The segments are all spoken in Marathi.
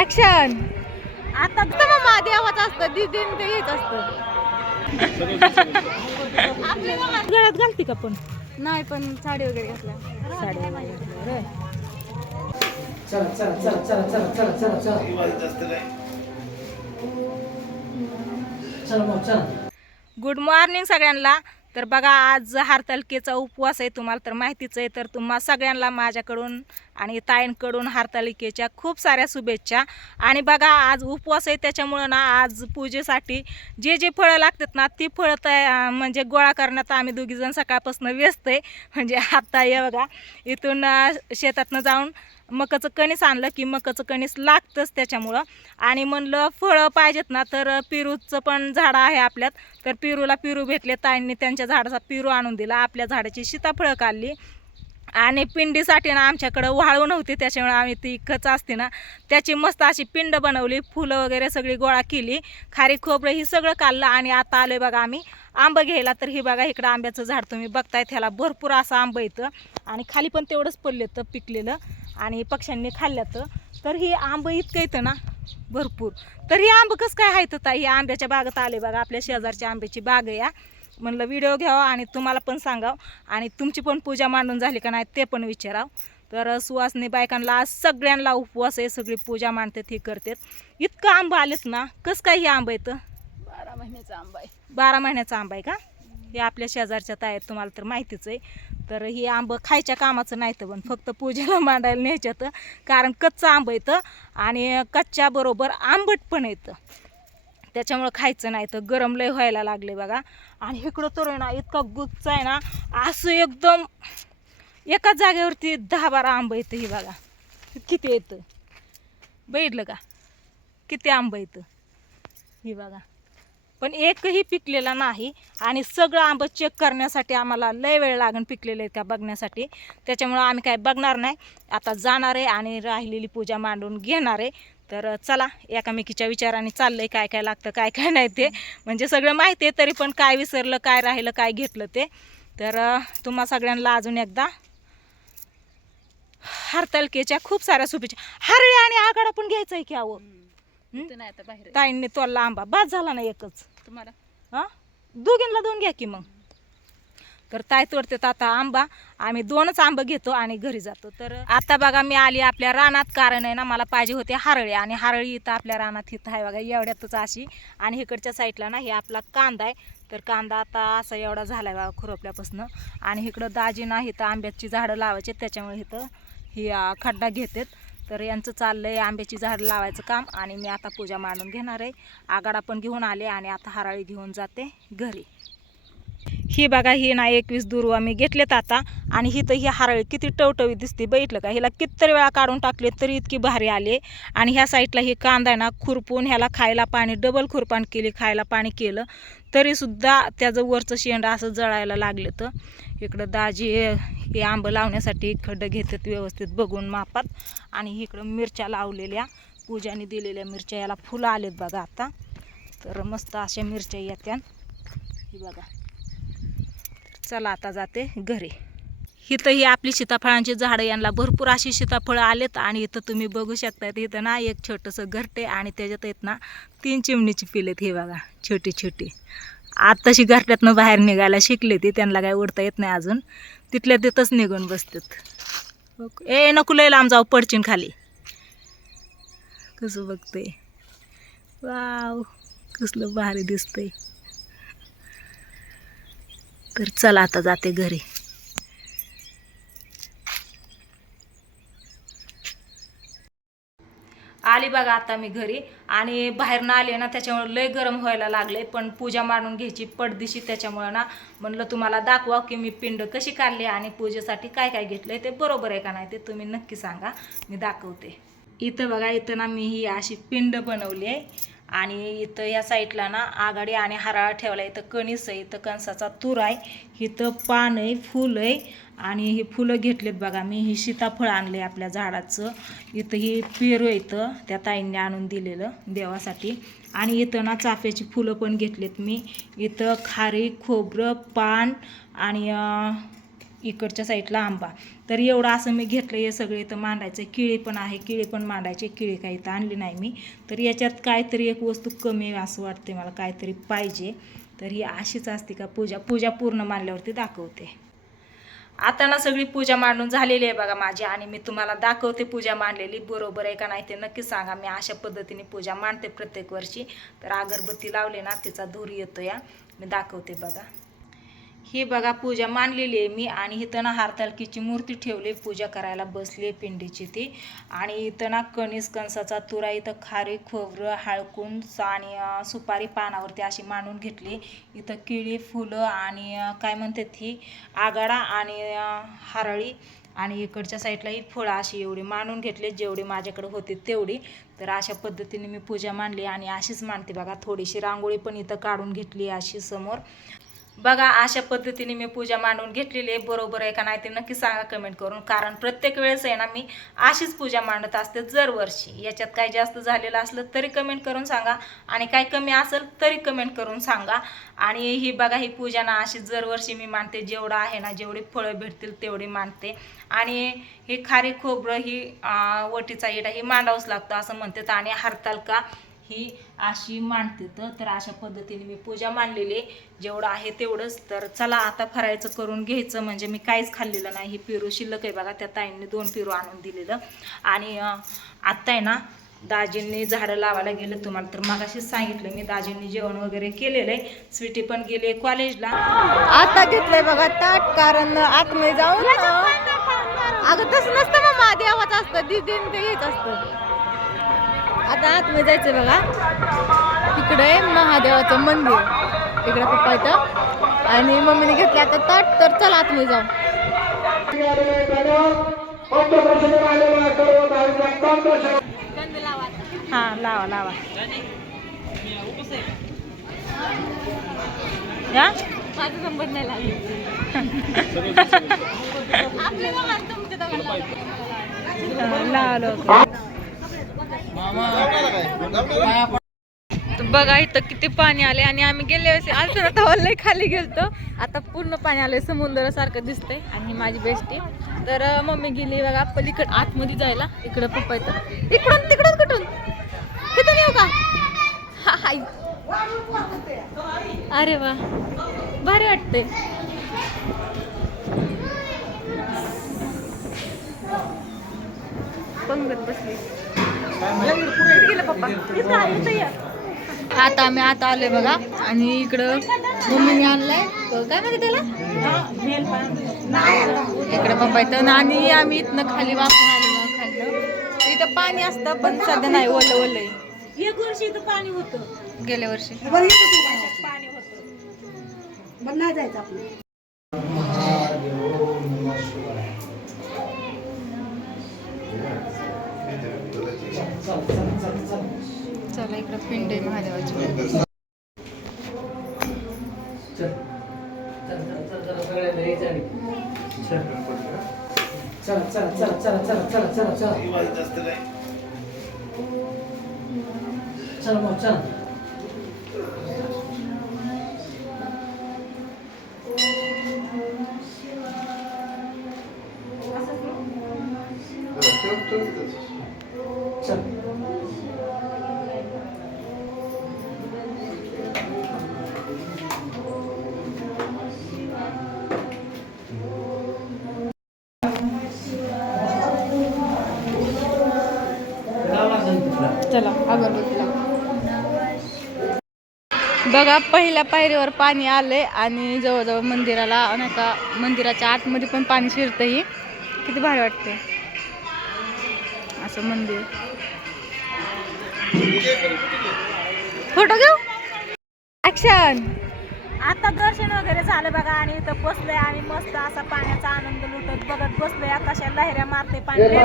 ऍक्शन आता तर मग देवाच असतं दिदीन ते हेच असतं. गळ्यात घालते का पण? नाही पण साडी वगैरे घातल्या. साडी वगैरे. घातल्या होय. चला चला चला चला चला चला चला चला. चला मग चला. गुड मॉर्निंग सगळ्यांना. तर बघा आज हरतालिकेचा उपवास आहे तुम्हाला तर माहितीच आहे तर तुम्हा सगळ्यांना माझ्याकडून आणि ताईंकडून हरतालिकेच्या खूप साऱ्या शुभेच्छा. आणि बघा आज उपवास आहे त्याच्यामुळं ना आज पूजेसाठी जे जे फळं लागतात ना ती फळं तया म्हणजे गोळा करण्यात आम्ही दोघीजण सकाळपासून व्यस्त आहे. म्हणजे आत्ता ये बघा इथून शेतातनं जाऊन मकाचं कणीस आणलं की मकाचं कणीस लागतंच त्याच्यामुळं. आणि म्हणलं फळं पाहिजेत ना तर पिरूचं पण झाडं आहे आपल्यात. तर पिरूला पिरू भेटले ताईंनी त्यांच्या झाडाचा पिरू आणून दिला. आपल्या झाडाची सीताफळं काढली. आणि पिंडीसाठी ना आमच्याकडं वाळू नव्हती त्याच्यामुळे आम्ही ती खच असते ना त्याची मस्त अशी पिंड बनवली फुलं वगैरे सगळी गोळा केली खारी खोबरं ही सगळं काढलं आणि आता आलोय बघा आम्ही आंबं घ्यायला. तर ही बघा इकडं आंब्याचं झाड तुम्ही बघताय त्याला भरपूर असं आंबं येतं आणि खाली पण तेवढंच पडलं तर पिकलेलं आणि पक्ष्यांनी खाल्ल्याचं तर ही आंबं इतकं येतं ना भरपूर. तर ही आंबं कसं काय आहे तर ही आंब्याच्या बागेत आले बघा आपल्या शेजारच्या आंब्याची बाग आहे या म्हणलं व्हिडिओ घ्यावा आणि तुम्हाला पण सांगावं आणि तुमची पण पूजा मांडून झाली का नाही ते पण विचारावं. तर सुवासनी बायकांना आज सगळ्यांना उपवास आहे सगळी पूजा मांडतात हे करतात. इतकं आंबं आलेत ना कसं काय हे आंबं येतं? बारा महिन्याचा आंबा आहे. बारा महिन्याचा आंबा आहे का? हे आपल्या शेजारच्या आहेत तुम्हाला तर माहितीच आहे. तर हे आंबं खायच्या कामाचं नाही तर पण फक्त पूजेला मांडायला न्यायच्यात कारण कच्चं आंबं येतं आणि कच्च्या बरोबर आंबट पण येतं. त्याच्यामुळं खायचं नाही तर गरम लय व्हायला लागले बघा. आणि इकडं तर आहे ना इतका गुच्च आहे ना असं एकदम एकाच जागेवरती दहा बारा आंबं येतं ही बघा. किती येतं? बैठलं का? किती आंबं येतं? ही बघा. पण एकही पिकलेला नाही आणि सगळं आंबं चेक करण्यासाठी आम्हाला लय वेळ लागण पिकलेलं आहे का बघण्यासाठी. त्याच्यामुळं आम्ही काय बघणार नाही. आता जाणार आहे आणि राहिलेली पूजा मांडून घेणार आहे. तर चला एकामेकीच्या विचाराने चाललंय काय काय लागतं काय काय नाही ते. म्हणजे सगळं माहिती आहे तरी पण काय विसरलं काय राहिलं काय घेतलं ते. तर तुम्हा सगळ्यांना अजून एकदा हरतालकेच्या खूप साऱ्या शुभेच्छा. हरळे आणि आगाडा पण घ्यायचा आहे की अहो. आहे. ताईंनी तोलला आंबा. बाद झाला ना एकच. तुम्हाला? हा दोघींना दोन घ्या की मग. तर ताय तोडतात आता आंबा. आम्ही दोनच आंबा घेतो आणि घरी जातो. तर आता बघा मी आली आपल्या रानात. कारण आहे ना मला पाहिजे होते हारळी. आणि हारळी इथं आपल्या रानात इथं आहे बघा एवढ्यातच अशी. आणि इकडच्या साईडला ना हे आपला कांदा आहे. तर कांदा आता असा एवढा झाला आहे बघा खुरपल्यापासून. आणि इकडं दाजी ना इथं आंब्याची झाडं लावायचे. त्याच्यामुळे इथं ही खड्डा घेतात. तर यांचं चाललं आहे आंब्याची झाडं लावायचं काम. आणि मी आता पूजा मांडून घेणार आहे. आगाडा पण घेऊन आले आणि आता हराळी घेऊन जाते घरी. ही बघा ही ना एकवीस दुर्वा मी घेतलेत आता. आणि ही तर ही हारळी किती टवटवी दिसते बघितलं का? हिला कितीतरी वेळा काढून टाकले तरी इतकी भारी आले. आणि ह्या साईडला ही कांदा आहे ना खुरपून ह्याला खायला पाणी डबल खुरपान केली खायला पाणी केलं. तरीसुद्धा त्याचं वरचं शेंड असं जळायला लागलं तर इकडं दाजी हे आंबं लावण्यासाठी खड्डं घेतात व्यवस्थित बघून मापात. आणि इकडं मिरच्या लावलेल्या पूजाने दिलेल्या मिरच्या याला फुलं आलेत बघा आता. तर मस्त अशा मिरच्या येत्या ही बघा. चला आता जाते घरी. इथं ही आपली सीताफळांची झाडं यांना भरपूर अशी सीताफळं आलेत आणि इथं तुम्ही बघू शकता इथं ना एक छोटंसं घरटे आणि त्याच्यात येत ना तीन चिमणीची पिलेत हे बघा छोटी छोटी. आत्ताशी घरट्यातनं बाहेर निघायला शिकले ती त्यांना काय उडता येत नाही अजून. तिथल्या तिथंच निघून बसतात. ए नको लय लांब जाऊ पडचिन खाली. कसं बघतंय? वाव कसलं भारी दिसतंय. तर चला आता जाते घरी. आली बघा आता मी घरी. आणि बाहेरनं आले ना त्याच्यामुळे लय गरम व्हायला लागले पण पूजा मांडून घ्यायची पडदिशी त्याच्यामुळे ना. म्हणलं तुम्हाला दाखवा की मी पिंड कशी काढली आणि पूजेसाठी काय काय घेतलंय ते बरोबर आहे का नाही ते तुम्ही नक्की सांगा. मी दाखवते. इथं बघा इथं ना मी ही अशी पिंड बनवली आहे. आणि इथं या साईडला ना आघाडी आणि हराळा ठेवला इथं कणीस आहे इथं कणसाचा तूर आहे इथं पान आहे फुल आहे आणि ही फुलं घेतलेत बघा. मी ही सीताफळ आणले आपल्या झाडाचं. इथं ही पेरू इथं त्या ताईंनी आणून दिलेलं देवासाठी. आणि इथं ना चाफ्याची फुलं पण घेतलेत मी. इथं खारी खोबरं पान आणि इकडच्या साईडला आंबा. तर एवढं असं मी घेतलं हे सगळे इथं मांडायचं. किळे पण आहे किळे पण मांडायचे. किळे काही इथं आणली नाही मी. तर याच्यात काहीतरी एक वस्तू कमी आहे असं वाटते मला काहीतरी पाहिजे. तर ही अशीच असते का पूजा पूजा पूर्ण मांडल्यावरती दाखवते. आता ना सगळी पूजा मांडून झालेली आहे बघा माझी आणि मी तुम्हाला दाखवते पूजा मांडलेली. बरोबर आहे का नाही ते नक्की सांगा. मी अशा पद्धतीने पूजा मांडते प्रत्येक वर्षी. तर अगरबत्ती लावली ना तिचा धूर येतो या मी दाखवते बघा. ही बघा पूजा मांडलेली आहे मी आणि इथं ना हारतालकीची मूर्ती ठेवली पूजा करायला बसली पिंडीची ती. आणि इथं ना कणीस कणसाचा तुरा इथं खारी खोबरं हळकुंड आणि सुपारी पानावरती अशी मांडून घेतली. इथं केळी फुलं आणि काय म्हणतात ती आगाडा आणि हारळी हरळी. आणि इकडच्या साईडलाही फळं अशी एवढी मांडून घेतली जेवढी माझ्याकडे होती तेवढी. तर अशा पद्धतीने मी पूजा मांडली आणि अशीच मांडते बघा. थोडीशी रांगोळी पण इथं काढून घेतली अशी समोर. बघा अशा पद्धतीने मी पूजा मांडून घेतलेली आहे. बरोबर आहे का नाही ते नक्की सांगा कमेंट करून. कारण प्रत्येक वेळेस आहे ना मी अशीच पूजा मांडत असते दरवर्षी. याच्यात काही जास्त झालेलं असलं तरी कमेंट करून सांगा. आणि काय कमी असेल तरी कमेंट करून सांगा. आणि ही बघा ही पूजा ना अशी दरवर्षी मी मानते जेवढं आहे ना जेवढी फळं भेटतील तेवढी मानते आणि ही खारी खोबरं ही वटीचा इडा ही मांडावंच लागतं असं म्हणतात. आणि हरतालका ही अशी मांडते तर अशा पद्धतीने मी पूजा मांडलेली आहे. जेवढं आहे तेवढंच. तर चला आता फरायचं करून घ्यायचं. म्हणजे मी काहीच खाल्लेलं नाही. हे पेरू शिल्लक आहे बघा. त्या ताईंनी दोन पेरू आणून दिलेलं. आणि आत्ता आहे ना दाजींनी झाडं लावायला गेलं. तुम्हाला तर मगाशीच सांगितलं मी. दाजींनी जेवण वगैरे केलेलं आहे. स्वीटी पण गेली कॉलेजला. आता घेतलंय बघा ताट. कारण आतमध्ये जाऊन अगं तसं नसतं मामा. देवाचं असतं. दिदीन ते हेच असतं. आता आतमध्ये जायचं बघा. तिकडे महादेवाचं मंदिर. इकडे पप्पा इथं. आणि मम्मीने घेतलं आता ताट तर चला आतमध्ये जाऊ. हां लावा लावा. या माझा नंबर नाही लागला. बघा इथं किती पाणी आले आणि आम्ही गेल्या वेळेस आलतो ना तेव्हा लय खाली गेलतो. आता पूर्ण पाणी आलंय समुद्रासारखं दिसतंय आणि माझी बेस्टी तर मम्मी गेली बघा पलीकडे आतमध्ये जायला. इकडं पप्पा येतं इकडून तिकडून कुठून? तिथून येऊ का? हा, हाय. अरे वा. भारी वाटते पंगत बसली. आता आम्ही आता आलोय बघा. आणि इकडं मम्मीने आणलाय. काय म्हणते त्याला? इकडे पप्पा इथं आणि आम्ही इथनं खाली वापरून आलो मग खाली इथं पाणी असतं पण सध्या नाही ओलं ओलं. एक वर्षी इथं पाणी होतं. गेल्या वर्षी. पाणी होतं. नाही जायचं आपलं. चल चल चल चल चला इकडं पिंड आहे महादेवाची चल चल चल चल चल सगळ्यांना यायचं आणि चल चल चल चल चल चल चल चल चल मग चल चल चला अगरबत्तीला बघा पहिल्या पायरीवर पाणी आलंय आणि जवळजवळ मंदिराला नाही का मंदिराच्या आतमध्ये पण पाणी शिरतंही किती भारी वाटते असं मंदिर. फोटो घेऊ? ॲक्शन आता दर्शन वगैरे झालं बघा आणि इथं बसलोय आणि मस्त असा पाण्याचा आनंद लुटत बघत बसलोय. कशा लहऱ्या मारते पाणी का?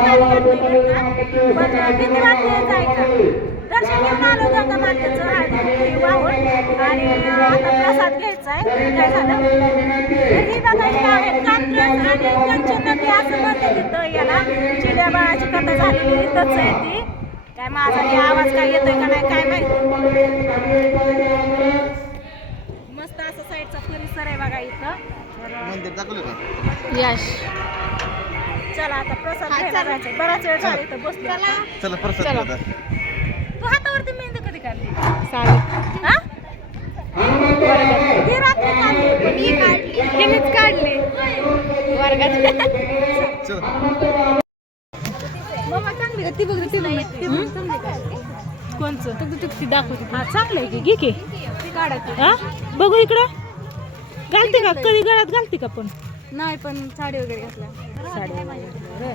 भीती वाटते दर्शन घेऊन आलो गंगा मातेचं हळदी वाहून. आणि आता प्रसाद घ्यायचा आहे. काय झालं? ही आहे कात्रज आणि असं म्हणते तिथं याला. चिड्या बाळाची कथा झालेली इथंच आहे ती. काय माझा आवाज काय येतोय का नाही काय माहिती? साईडचा परिसर आहे बघा इथं. यश. चला आता प्रसाद हा, घ्यायला चला. जायचं. बराच वेळ झाला इथं बसलो चला प्रसाद चला. तू हातावरती मेहंदी कधी काढली? चालेल हा? ही रात्री काढली. मी काढली. हिनेच काढली. वर्गात. चला. मम्मा चांगली ती बघ ती बघ. ती बघ चांगली का कोणचं? तू तू ती दाखवते हा चांगलं आहे की. घे की. हा? बघू इकडं. घालते का? कधी गळ्यात घालते का पण? नाही पण साडी वगैरे घातल्या. साडी वगैरे.